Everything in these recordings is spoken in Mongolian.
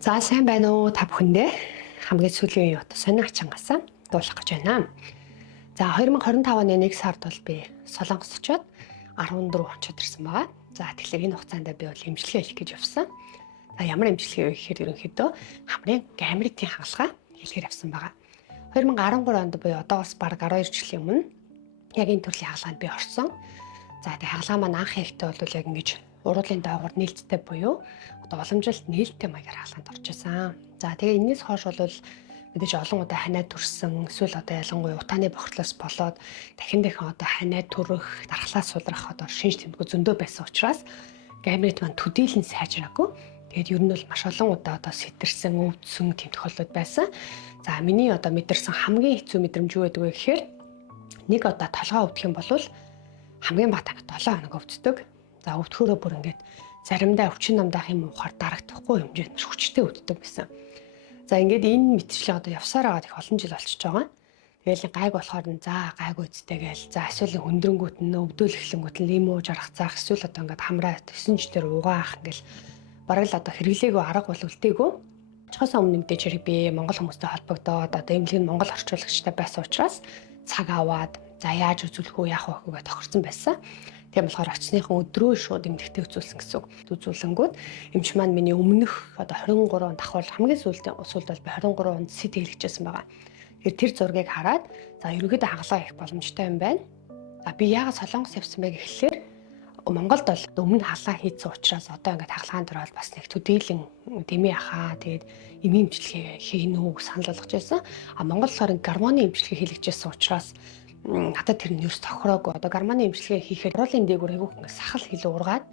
За сайн байна уу та бүхэндээ хамгийн сүүлийн үе одоо сонин ачаангасаа дуулах гэж байна. За 2025 оны 1 сард бол би Солонгос очоод 14 онцод ирсэн байгаа. За тэгэхээр энэ хугацаанд би бол эмчилгээ хийх гэж явсан. За ямар эмчилгээ вэ гэхээр ерөнхийдөө хамрын гамритын хагалгаа хийхээр явсан байгаа. 2013 онд буюу одоос бараг 12 жилийн өмнө яг энэ төрлийн хагалгаанд би орсон. За тэгээ хагалгаа маань анх хийхдээ бол яг ингэж уруулын доогоор нээлттэй буюу одоо уламжилт нээлттэй маягаар хаалганд орж исэн. За тэгээ энэс хойш бол мэдээж олон удаа ханаа төрсөн, эсвэл одоо ялангуяа утааны бохирдлоос болоод дахин одоо ханаа төрөх, дархлаа сулрах одоо шинж тэмдгүү зөндөө байсан учраас гамрит маань төдийлөн сайжраагүй. Тэгээд ер нь бол маш олон удаа одоо сэтэрсэн, өвдсөн тэмдгүүлүүд байсан. За миний одоо мэдэрсэн хамгийн хэцүү мэдрэмж юу гэдэг вэ гэхээр нэг одоо толгой өвдөх юм бол хамгийн бага 7 хоног өвддөг. За өвдөхөөрөө бүр ингээд заримдаа өвчин намдаахын муухаар дарагдахгүй хэмжээнд маш хүчтэй өвддөг гэсэн. За ингээд энэ мэтчлэг одоо явсаар байгаа их олон жил болчихж байгаа. Тэгээл гайг болохоор гайгүй үсттэй гээл. За эсвэл хөндрөнгүүт нь өвдөөлөхлөнгүүт нь лимуу жаргах заах эсвэл одоо ингээд хамраа 9 жилээр угаах ингээл бараг л одоо хэрэглээгүй арга бол үлдээгүү. Очихоос өмнө мэдээж хэрэг би Монгол хүмүүстэй холбогдоод одоо эмнэлэг нь Монгол орчуулагчтай байсан учраас цаг аваад за яаж үзүүлэх үү яах вэ гэж тохирсон байсан. Тийм болохоор очсныхан өдрөө шууд эмнэлэгтээ үзүүлсэн гэсэн үг. Үзүүлэнгүүд эмч маань миний өмнөх одоо 23 давхар хамгийн сүүлд бол би 23 онд СТ хэрэгжижсэн байгаа. Тэгэхээр тэр зургийг хараад за ерөөдөө хагалгаа хийх боломжтой юм байна. За би яагаад Солонгос явсан бэ гэхлээр Монголд бол өмнө хаалгаа хийсэн учраас одоо ингээд хагалгаан дээр бол бас нэг төдийлөн дэмий ахаа тэгээд эмийн эмчилгээ хийнэ үү санал болгож байсан. А Монгол болохоор гормоны эмчилгээ хийлгэжсэн учраас надад тэр нь ерөөс тохироогүй. Одоо гормоны эмчилгээ хийхэд уруулын дээгүүр айгүйх ингээд сахал илүү ургаад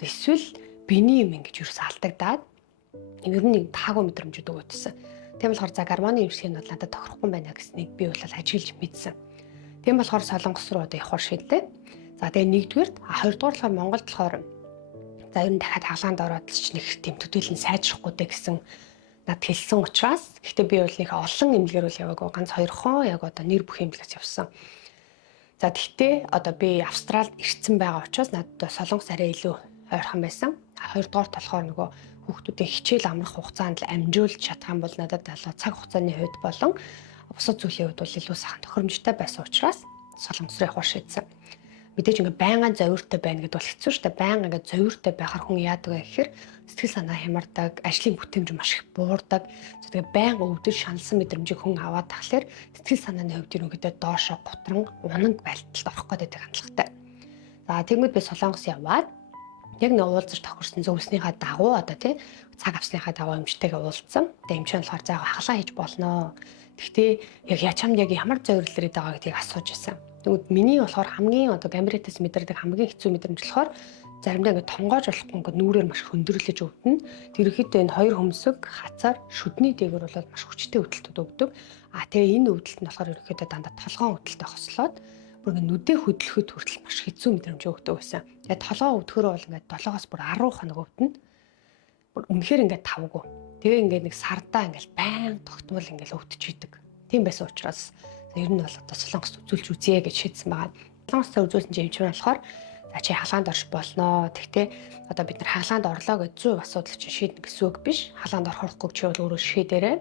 эсвэл биений юм ингэж ерөөс алдагдаад ер нь нэг таагүй мэдрэмжүүд өгөөдсөн. Тийм болохоор за гормоны эмчилгээ нь бол надад тохирохгүй байна гэснийг би бол ажиглаж мэдсэн. Тийм болохоор Солонгос руу одоо явахар шийдлээ. За тэгээ нэгдүгээрт хоёрдугаар болохоор Монголд болохоор за ер нь дахиад хаалгаанд ороод ч нэг тийм төдийлөн сайжрахгүй дэ гэсэн над хэлсэн учраас гэхдээ би бол нэг олон эмнэлгээр үл яваагүй ганц 2 хон яг одоо нэр бүх эмнэлгээс явсан. За тэгтээ одоо би Австралид ирсэн байгаа учраас надад Солонгос арай илүү ойрхон байсан. Хоёрдугаарт болохоор нөгөө хүүхдүүдийн хичээл амрах хугацаанд л амжуулж чадах юм бол надад цаг хугацааны хувьд болон бусад зүйлийн хувьд бол илүү сайхан тохиромжтой байсан учраас Солонгос руу явах шийдсэн. Мэдээж ингээд байнга зовиртой байна гэдээ бол хэцүү шүү дээ. Байнга ингээд зовиртой байхаар хүн яадаг вэ гэхээр сэтгэл санаа хямардаг, ажлын бүтээмж маш их буурдаг. Тэгээд байнга өвдөж шаналсан мэдрэмжийг хүн аваад тахлаар сэтгэл санааны хувьд ерөнхийдөө доошо готрон унанг байлталд орох гэдэг хандлагатай. За тэгмэд би Солонгос яваад яг нэг уулзаж тохирсон зөвснийхаа дагуу одоо тий цаг авсныхаа дагуу эмчтэйгээ уулзсан. Тэгээд эмч нь болохоор заагаа хаглаа хийж болноо. Гэхдээ яг ячамд яг ямар зориулал ирээд байгаа гэдгийг асууж ирсэн. Тэгвэл миний болохоор хамгийн одоо гамритас мэдэрдэг хамгийн хэцүү мэдрэмж болохоор заримдаа ингээд тонгоож болохгүй ингээд нүрээр маш хөндөрлөж өвдөн. Тэрхэдээ энэ хоёр хөмсөг хацаар шүдний дээгүүр бол маш хүчтэй өвдөлтүүд өгдөг. А тэгээ энэ өвдөлт нь болохоор ерөөхдөө дандаа толгоон өвдөлтөй хослоод бүр ингээд нүдээ хөдлөхөд хүртэл маш хэцүү мэдрэмж өгдөг байсан. Тэгээ толгоо өвдөхөөрөө бол ингээд 7-оос бүр 10 хоног өвдөн. Бүр үнэхээр ингээд тавгүй. Тэгээ ингээд нэг сардаа ингээд байн тогтмол ингээд өвдөж идэг. Тийм байсан учраас ер нь бол одоо Солонгост үзүүлж үзье гэж шийдсэн байгаа. Солонгост үзүүлсэн чинь эмч маань болохоор за чи хаалгаанд орж болноо. Тэгтээ одоо бид нар хаалгаанд орлоо гэж 100% асуудал чинь шийднэ гэсэн үг биш. Хаалгаанд орохгүй чи бол өөрөө шийдээрэй.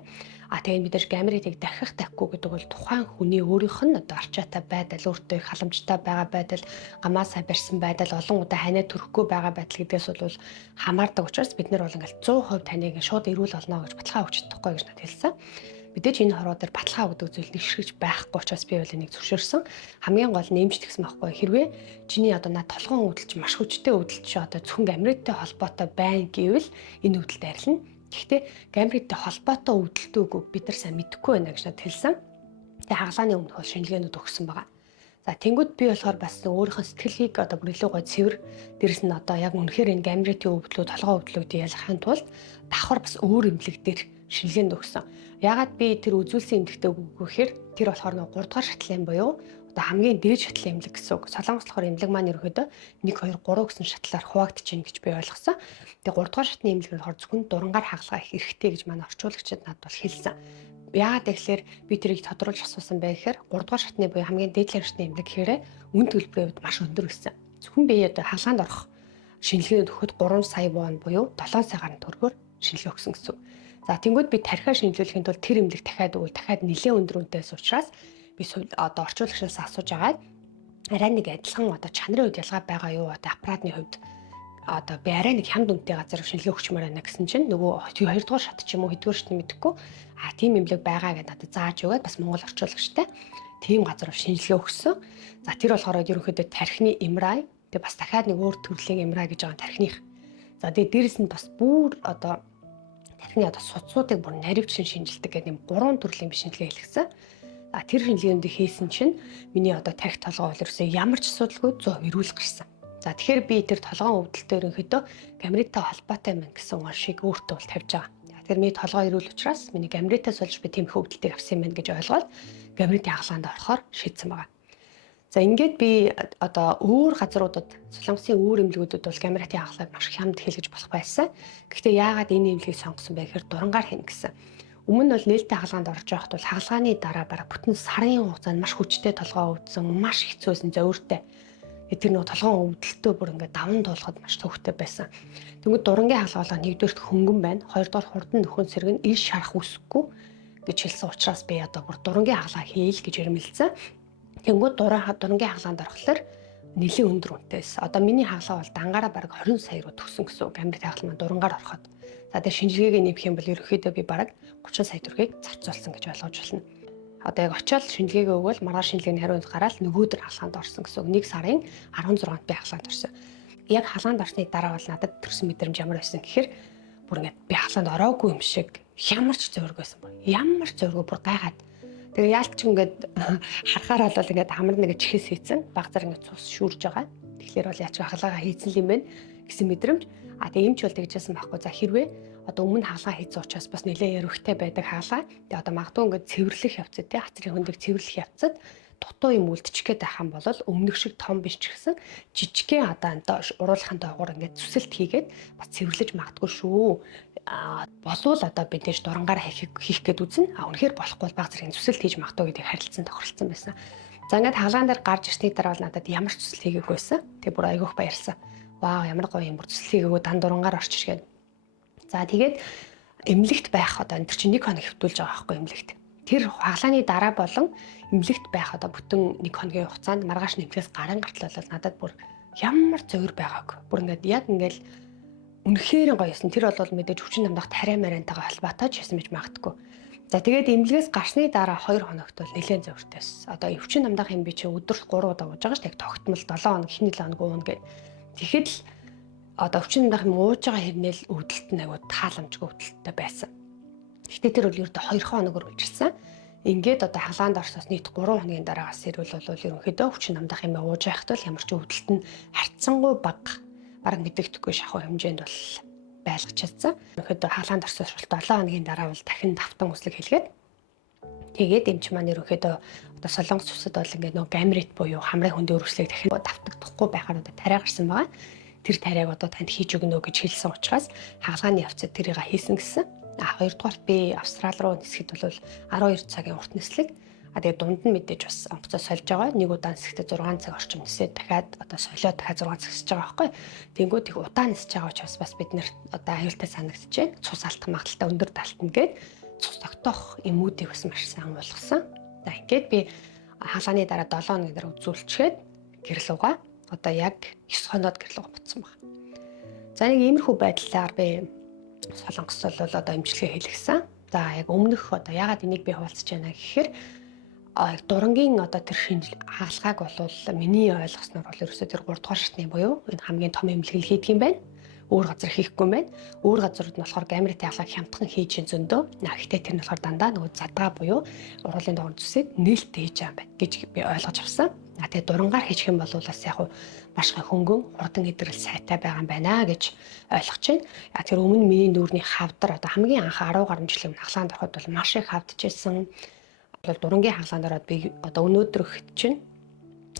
А тэгээд бид нар гамритыг дахих тавихгүй гэдэг бол тухайн хүний өөрийнх нь одоо арчаатай байдал, өөртөө их халамжтай байгаа байдал, гамаасаа барьсан байдал, олон удаа ханаа төрөхгүй байгаа байдал гэдгээс бол хамаардаг учраас бид нар бол ингээл 100% таныг шууд эрүүл олно гэж баталгаа өгч чадахгүй гэж надад хэлсэн. Мэдээж энэ хороо дээр баталгаа өгдөг зүйл нэгшгэж байхгүй учраас би бол энийг зөвшөөрсөн. Хамгийн гол нь эмч тэгсэн байхгүй хэрвээ чиний одоо над толгоон өвдөлч маш хүчтэй өвдөлч одоо зөвхөн гамриттай холбоотой байна гэвэл энэ өвдөлт арилна. Гэхдээ гамриттай холбоотой өвдөлтөөг бид нар сайн мэдэхгүй байна гэж надад хэлсэн. Тэгээ хагалгааны өмнөх бол шинжилгээнүүд өгсөн байгаа. За тэнгууд би болохоор бас өөрийнхөө сэтгэлийг одоо бүр илүү гой цэвэр дээрэс нь одоо яг үнэхээр энэ гамритын өвдлүүд толгой өвдлүүдийг ялгахын тулд давхар бас өөр эмнэлэг дээр шинжилгээнд өгсөн. Ягаад би тэр үзүүлсэн эмнэлэгтээ өгөхээр тэр болохоор 3 дугаар шатлалын буюу одоо хамгийн дээд шатлалын эмнэлэг гэсэн үг. Солонгос болохоор эмнэлэг маань ерөөдөө 1 2 3 гэсэн шатлалаар хуваагдчихээн гэж би ойлгосон. Тэгээ 3 дугаар шатны эмнэлэг нь болохоор зөвхөн дурангаар хагалгаа их эрхтэй гэж манай орчуулагчид надад бол хэлсэн. Яагаад гэхээр би тэрийг тодруулж асуусан байх гэхээр 3 дугаар шатны буюу хамгийн дээдлийн шатны эмнэлэг гэхээр үн төлбөрийн хувьд маш өндөр байсан. Зөвхөн би одоо хаалгаанд орох шинжилгээнд өгөхөд 3 сая вон буюу 7 сая гаруй төгрөгөөр шинжилгээ өгсөн гэсэн. За тэнгууд би тархиа шинжлүүлэхийн тулд тэр эмнэлэг дахиад нэлээд өндөр үнэтэйс учраас би одоо орчуулагчнаас асууж агаад арай нэг адилхан одоо чанарын хувьд ялгаа байгаа юу, одоо аппаратны хувьд одоо би арай нэг хямд үнэтэй газар шинжилгээ өгчмээр байна гэсэн чинь нөгөө 2 дугаар шат ч юм уу хэдгээр шатны мэдэхгүй тийм эмнэлэг байгаа гэдээ надад зааж өгөөд бас Монгол орчуулагчтай тийм газар шинжилгээ өгсөн. За тэр болохоор ерөнхийдөө тархины MRI тэгээ бас дахиад нэг өөр төрлийн MRI гэж байгаа тархиных. За тэгээ дээрэс нь бас бүр одоо тархины одоо судсуудыг бүр наривчлан шинжилдэг гэдэг нэм 3 төрлийн шинжилгээ хийлгэсэн. За тэр шинжилгээнд хийсэн чинь миний одоо тархи толгой бол ерөөсөө ямар ч асуудалгүй 100% эрүүл гарсан. За тэгэхээр би тэр толгойн өвдөлтөд ерөнхийдөө гамриттай холбоотой мэн гэсэн уншиг өөртөө бол тавьж байгаа. Тэгэхээр миний толгой эрүүл учраас миний гамритаас болж би тийм их өвдөлтийг авсан юм байна гэж ойлгоод гамритийн хаалгаанд орохоор шийдсэн байгаа. За ингээд би одоо өөр газруудад Солонгосын өөр эмнэлгүүдэд бол гамритийн хаалгыг маш хямд хийлгэж болох байсан. Гэхдээ яагаад энэ эмнэлгийг сонгосон бэ гэхээр дурангаар хийнэ гэсэн. Өмнө нь бол нээлттэй хаалгаанд орж байхад бол хаалгааны дараа бараг бүтэн сарын хугацаанд маш хүчтэй толгой өвдсөн, маш хэцүүсэн зовиртой. Тэр нөгөө толгойн өвдөлтөө бүр ингээд даван туулахад маш төвхтэй байсан. Тэгвэл дурангийн хаалга бол нэгдүгээрт хөнгөн байна, хоёрдугаар хурдан нөхөн сэрэг нь ил шарах үсэхгүй гэж хэлсэн учраас би одоо бүр дурангийн хаалга хийл гэж ирмэлцэн. Тэнгүүд дурангийн хаалгаанд орохлоор нэлийн өндөр үнэтэйс. Одоо миний хаалга бол дангаараа бараг 20 сая руу төгсөн гэсэн үг. Гамрит хаалга маань дурангаар ороход. За тэр шинжилгээгээ нэмэх юм бол ерөнхийдөө би бараг 30 сая төгрөгийг зарцуулсан гэж ойлгож байна. Одоо яг очиод шинжилгээгээ өгвөл маргааш шинжилгээний хариунд гараад нөгөөдөр хаалгаанд орсон гэсэн үг. 1 сарын 16-нд би хаалгаанд орсон. Яг хаалгаанд орсны дараа бол надад төрсөн мэдрэмж ямар байсан гэхээр бүр ингээд би хаалгаанд ороогүй юм шиг ямар ч зөрөг байсан бүр. Ямар ч зөрөг бүр гайхаад. Тэгээ яалт ч ингээд харахаар бол ингээд хамар нэг чихээс хийцэн баг зар ингээд цус шүүрж байгаа. Тэгэхээр бол яач хаалгаа хийцэн юм байна гэсэн мэдрэмж. Тэгээ юм ч бол тэгжсэн байхгүй. За хэрвээ одоо өмнө хаалгаа хийсэн учраас бас нэлээд ярвхтай байдаг хаалгаа. Тэгээ одоо магадгүй ингээд цэвэрлэх явцад тий хацрын хөндөг цэвэрлэх явцад дутуу юм үлдчих гээд байх юм бол өмнөх шиг том биш ч гэсэн жижигхэн одоо уруулахын доогуур ингээд зүсэлт хийгээд бас цэвэрлэж магадгүй шүү. Болвол одоо бид тийш дурангаар хийх гээд үзнэ. Үнэхээр болохгүй бол баг зэрэг зүсэлт хийж магадгүй гэдгийг харилцан тохиролцсон байсан. За ингээд хаалгаан дээр гарч ирсний дараа бол надад ямар ч зүсэл хийгээгүй байсан. Тэгээ бүр айгүйх баярлсан. Вау ямар гоё юм бүр зүсэл хийгээгүй дан дурангаар орчих гээд. За тэгээд эмнэлэгт байх одоо энэ чинь 1 хоног хэвтүүлж байгаа байхгүй эмнэлэгт. Тэр хаалгааны дараа болон эмнэлэгт байх одоо бүтэн 1 хоногийн хугацаанд маргааш нэмлээс гарын гартал бол надад бүр ямар зөөр байгааг. Бүр ингээд яг ингээд үнэхээр гоёсэн. Тэр бол мэдээж хүчин намдах тариа мариантайгаа холбоотой ч байсан гэж магадгүй. За тэгээд эмнэлгээс гарсны дараа 2 хоногт бол нэлээд зовиртойс. Одоо өвчин намдах юм би чи өдөрт 3 удаа ууж байгаа ш. Яг тогтмол 7 хоног хин 7 хоног уuna гэд. Тэгэхэд л одоо өвчин намдах юм ууж байгаа хэрнээл өвдөлт нь агуу тааламжгүй өвдөлттэй байсан. Гэхдээ тэр бол ердөө 2 хоногор үржилсэн. Ингээд одоо хаалгаанд орсоос нийт 3 хоногийн дараагаас ирвэл ерөнхийдөө өвчин намдах юм ууж байхад бол ямар ч өвдөлт нь харьцангуй бага бараг мэдэгдэхгүй шахуу хэмжээнд бол байлгаж чадсан. Ерөнхийдөө хаалгаанд орсоос 7 хоногийн дараа бол дахин давтан үслэг хэлгээд тэгээд эмч маань ерөнхийдөө одоо солонгос усад бол ингээд нөгөө гамрит буюу хамрын хөндөө өрөвслийг дахин давтагдахгүй байхаар одоо тариа гарсан байгаа. Тэр тариаг одоо танд хийж өгнө гэж хэлсэн учраас хаалгааны явцад тэрийг хийсэн гэсэн. Хоёрдугаарт би Австрали руу нисэхэд бол 12 цагийн урт нислэг. Тэгээд дунд нь мэдээж бас онгоцоо сольж байгаа. Нэг удаа нисэхдээ 6 цаг орчим нисээд дахиад одоо солиод дахиад 6 цаг нисэж байгаа байхгүй. Тэнгүүд их удаан нисэж байгаа учраас бас бид нэр одоо аюултай санагдчихээн. Цус алдах магадaltaй өндөр талтна гээд цус тогтоох эмүүдийг бас маш сайн болгосон. За ингээд би хаалгааны дараа 7 хоногийн дараа үзүүлчихэд гэрлүүга одоо яг 9 хоноод гэрлүүга буцсан баг. За нэг иймэрхүү байдлаар би Солонгос бол одоо эмчилгээ хийлгэсэн. За яг өмнөх одоо ягаад энийг би хуваалцаж байна гэхээр дурангийн одоо тэр хаалгааг бол миний ойлгосноор бол ерөөсөө тэр 3 дугаар шатны буюу энэ хамгийн том эмнэлэг хийдэг юм байна. Өөр газар хийхгүй юм байна. Өөр газрууд нь болохоор гамритын хаалгааг хямдхан хийж зөндөө. Гэхдээ тэр нь болохоор дандаа нөгөө задгаа буюу уруулын доогор зүсээд нээлттэй хийж байгаа юм байна гэж би ойлгож авсан. Тэгээд дурангаар хийх юм бол бас яг маш хөнгөн хурдан идрэл сайтай байгаа юм байна гэж ойлгож байна. Тэр өмнө миний нүүрний хавдар одоо хамгийн анх 10 гаруй жилийн өмнө хаалгаанд ороход бол маш их хавдчихсан. Бол дурангийн хаалгаанд ороод би одоо өнөөдөр чинь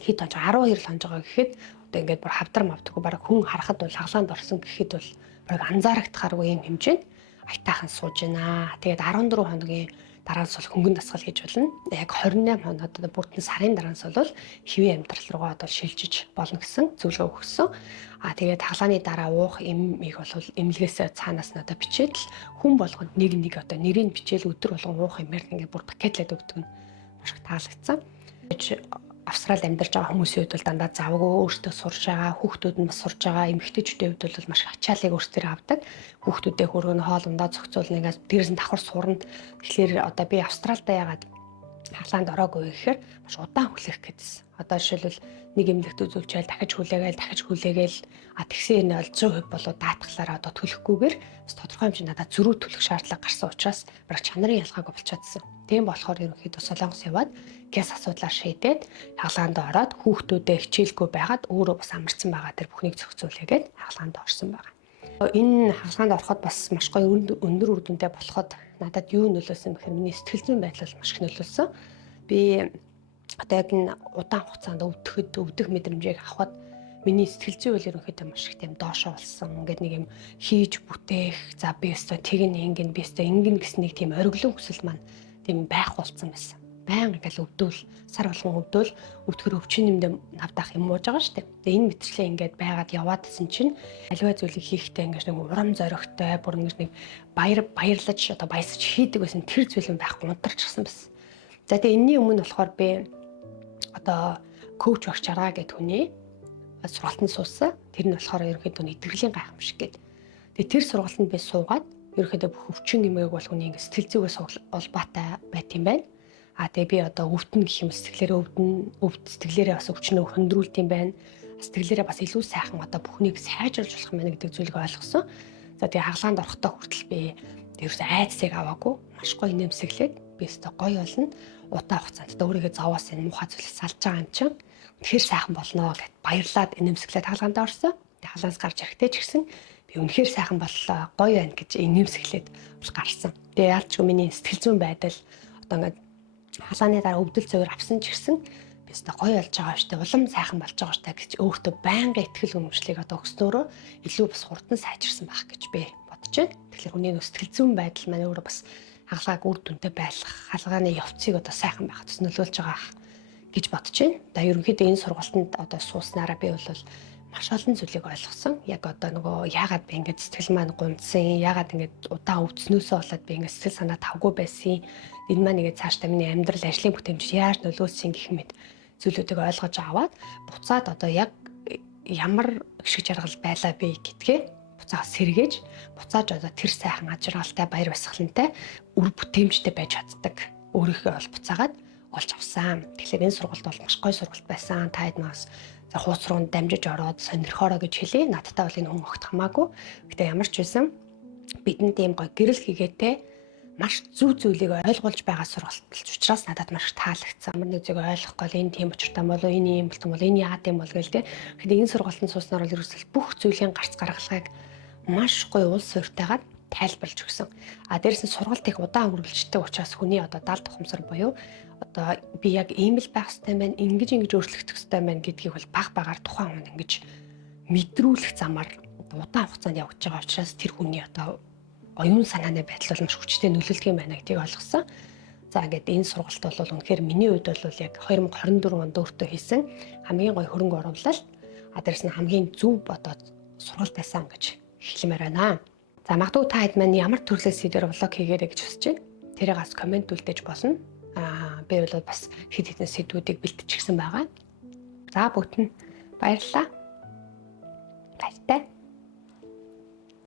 хэд хонж 12 хонж байгаа гэхэд одоо ингээд бүр хавдар мавдаггүй бараг хүн харахад бол хаалгаанд орсон гэхэд бол бараг анзаарагдахааргүй юм хэмжээнд аятайхан сууж байна. Тэгээд 14 хоногийн дараа нь бол хөнгөн дасгал гэж болно. Яг 28 хоноод одоо бүрдэн сарын дараа нь бол хэвийн амьдрал руугаа одоо шилжиж болно гэсэн зөвлөгөө өгсөн. Тэгээд хаалганы дараа уух эмийг бол эмнэлгээс цаанаас нь одоо бичээд л хүн болгонд нэг одоо нэрийг бичээл өдөр болгон уух эмээр ингээд бүр пакетлээд өгдөг нь маш их таалагдсан. Австралид амьдарч байгаа хүмүүсийн хувьд бол дандаа завгүй өөртөө сурж байгаа, хүүхдүүд нь бас сурж байгаа, эмэгтэйчүүдийн хувьд бол маш ачааллыг өөрсдөө авдаг. Хүүхдүүдээ хөргөн хоолундаа зохицуулна, ингээс дээрээс нь давхар сурна. Тэгэхээр одоо би Австралидаа ягаад хаалгаанд ороогүй гэхээр маш удаан хүлээх гэдсэн. Одоо жишээлбэл нэг эмнэлэгт үзүүлчихэл дахиж хүлээгээл тэгсэн энэ бол 100% болоо даатгалаараа одоо төлөхгүйгээр бас тодорхой хэмжээнд надад зөрүү төлөх шаардлага гарсан учраас бараг чанарын ялгаагүй болчиходсон. Тийм болохоор ерөнхийдөө Солонгос яваад гяс асуудлаар шийдээд хаалгаанд ороод хүүхдүүдээ хичээлгүй байгаад өөрөө бас амарсан байгаа тэр бүхнийг зохицуулъягээд хаалгаанд орсон байгаа. Энэ хаалгаанд ороход бас маш гоё өндөр үр дүнтэй болоход надад юу нөлөөлсөн бэхээр миний сэтгэл зүйн байдал маш их нөлөөлсөн. Би одоо яг энэ удаан хугацаанд өвдөх мэдрэмжийг авахад миний сэтгэл зүй бол ерөнхийдөө маш их тийм доошоо болсон. Ингээд нэг юм хийж бүтээх, за би өстой тэгнэ би өстой ингэн гэсэн нэг тийм ориглон хүсэл маань тийм байх болсон байсан. Баян ингээл өвдөл, сар болгон өвдөл, өвдгөр өвчин нэмдэ навдаах юм ууж байгаа шүү дээ. Тэгээ энэ мэтчлээ ингээд байгаад яваадсэн чинь аливаа зүйлийг хийхдээ ингээд нэг урам зоригтой, бүр нэг баярлаж одоо баясаж хийдэг байсан тэр зүйл нь байхгүй унтарчихсан байсан. За тэгээ энэний өмнө болохоор би одоо коуч багш чаргаа гэдэг хүний сургалтанд суусан. Тэр нь болохоор ерөнхийдөө идэвхжлийн гайхамшиг гэдэг. Тэгээ тэр сургалтанд би суугаад ерөнхийдөө бүх өвчин нэмээг болгоны ингээд сэтгэл зүйгээс улбаатай байт юм байна. Тэгээ би одоо өвдөн гэх юм сэтгэлээрээ бас өвчнөө хөндрүүлт юм байна. Сэтгэлээрээ бас илүү сайхан одоо бүхнийг сайжруулж болох юм байна гэдэг зүйлийг ойлгосон. За тэгээ хаалгаанд орохдоо хүртэл би ерөөсөө айцыг аваагүй. Маш гоё нэмсэглээд би өөртөө гоё болно. Удаан хугацаанд өөрийгөө зовоос энэ муухай зүйлээс салж байгаа юм чинь. Тэгэхээр сайхан болноо гэд баярлаад нэмсэглээд хаалгаанд орсон. Тэгээ хаалгаас гарч ирэхдээ ч гэсэн би үнэхээр сайхан боллоо. Гоё байна гэж нэмсэглээд гарсан. Тэгээ яалчгүй миний сэтгэл зүйн байдал одоо ингээд хаалганы дараа өвдөл цовир авсан ч гэсэн би өөртөө гоё болж байгаа штэ, улам сайхан болж байгаа штэ гэж өөртөө байнгын ихтгэл үнэмшлийг одоо өгснөөрөө илүү бас хурдан сайжирсан байх гэж би бодож байна. Тэгэхээр хүний сэтгэл зүйн байдал маань өөрөө бас хаалгааг үр дүнтэй байлгах, хаалганы явцыг одоо сайхан байхад бас нөлөөлж байгаа гэж бодож байна. За ерөнхийдөө энэ сургалтанд одоо сууснараа би бол маш олон зүйлийг ойлгосон. Яг одоо нөгөө яагаад би ингэж сэтгэл маань гунцсан, яагаад ингэж удаан өвдснөөсөө болоод би ингэж сэтгэл санаа тавгүй байсан. Энэ маань нэгэ цаашдаа миний амьдрал, ажлын бүтэмжид яаж нөлөөлсөн гэх мэт зүйлүүдийг ойлгож аваад буцаад одоо яг ямар гიშг жаргал байлаа би гэдгээ буцаад сэргээж, буцааж одоо тэр сайхан ажралтай, баяр баясгалантай, үр бүтэмжтэй байж чаддаг. Өөрийнхөө бол буцаагаад олж авсан. Тэгэхээр энэ сургалт бол маш гоё сургалт байсан. Та эднээс хууц руу дамжиж ороод сонирхоороо гэж хэлээ. Надтай бол энэ хүн огт хамаагүй. Гэтэ ямар ч байсан бидэнд ийм гоё гэрэл хийгээтэй маш зүв зүйлийг ойлгуулж байгаа сургалтч учраас надад маш таалагдсан. Ямар нэг зүйлийг ойлгохгүй л энэ тийм учиртай болов, энэ юм болтон бол энэ яагаад юм бол гээл те. Тэгэхээр энэ сургалтанд сууснаар бол ерөөсөл бүх зүйлийн гарц гаргалгааг маш гоё уул суурьтайгаар тайлбарлаж өгсөн. Дээрээс нь сургалт их удаан үргэлжлэдэг учраас хүний одоо далд тухамсар буюу одоо би яг ийм л байх хэрэгтэй байна, ингэж өөрчлөгдөх хэрэгтэй байна гэдгийг бол баг тухайн хүн ингэж мэдрүүлэх замаар удаан хугацаанд явж байгаа учраас тэр хүний одоо оюун санааны байдал бол маш хүчтэй нөлөөлдөг юм байна гэдгийг ойлгосон. За ингээд энэ сургалт бол үнэхээр миний хувьд бол яг 2024 онд өөртөө хийсэн хамгийн гоё хөрөнгө оруулалт. Дээрээс нь хамгийн зөв бодоод сургалт байсан гэж хэлмээр байна. За магадгүй та хэд маань ямар төрлийн сэдвээр влог хийгээрэй гэж хүсэж байна. Тэрийг бас комент үлдээж болно. Би бол бас хэд хэдэн сэдвүүдийг бэлтчихсэн байгаа. За бүгд нь баярлалаа.